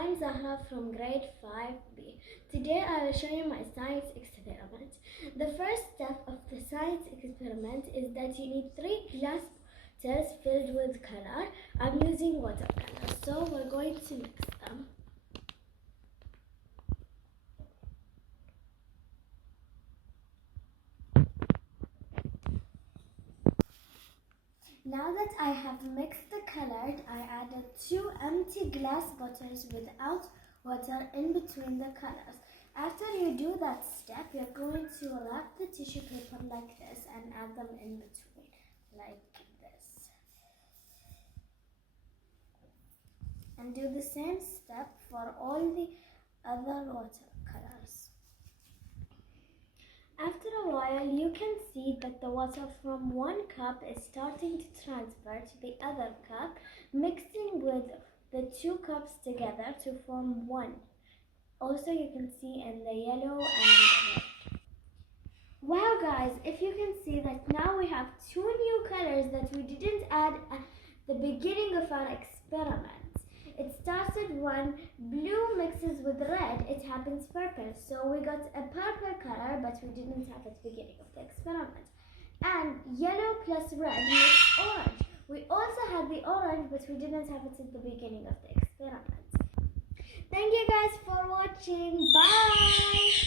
I'm Zahraa from grade 5B. Today I will show you my science experiment. The first step of the science experiment is that you need 3 glass bottles filled with color. I'm using watercolor, so we're going to mix them. Now that I have mixed the colored, I added 2 empty glass bottles without water in between the colors. After you do that step, you're going to wrap the tissue paper like this and add them in between, like this. And do the same step for all the other watercolors. After a while, you can see that the water from one cup is starting to transfer to the other cup, mixing with the 2 cups together to form one. Also, you can see in the yellow and the red. Wow guys, if you can see that now we have 2 new colors that we didn't add at the beginning of our experiment. It started when blue mixes with red, it happens purple. So we got a purple color, but we didn't have at the beginning of the experiment. And yellow plus red makes orange. We also had the orange, but we didn't have it at the beginning of the experiment. Thank you guys for watching. Bye!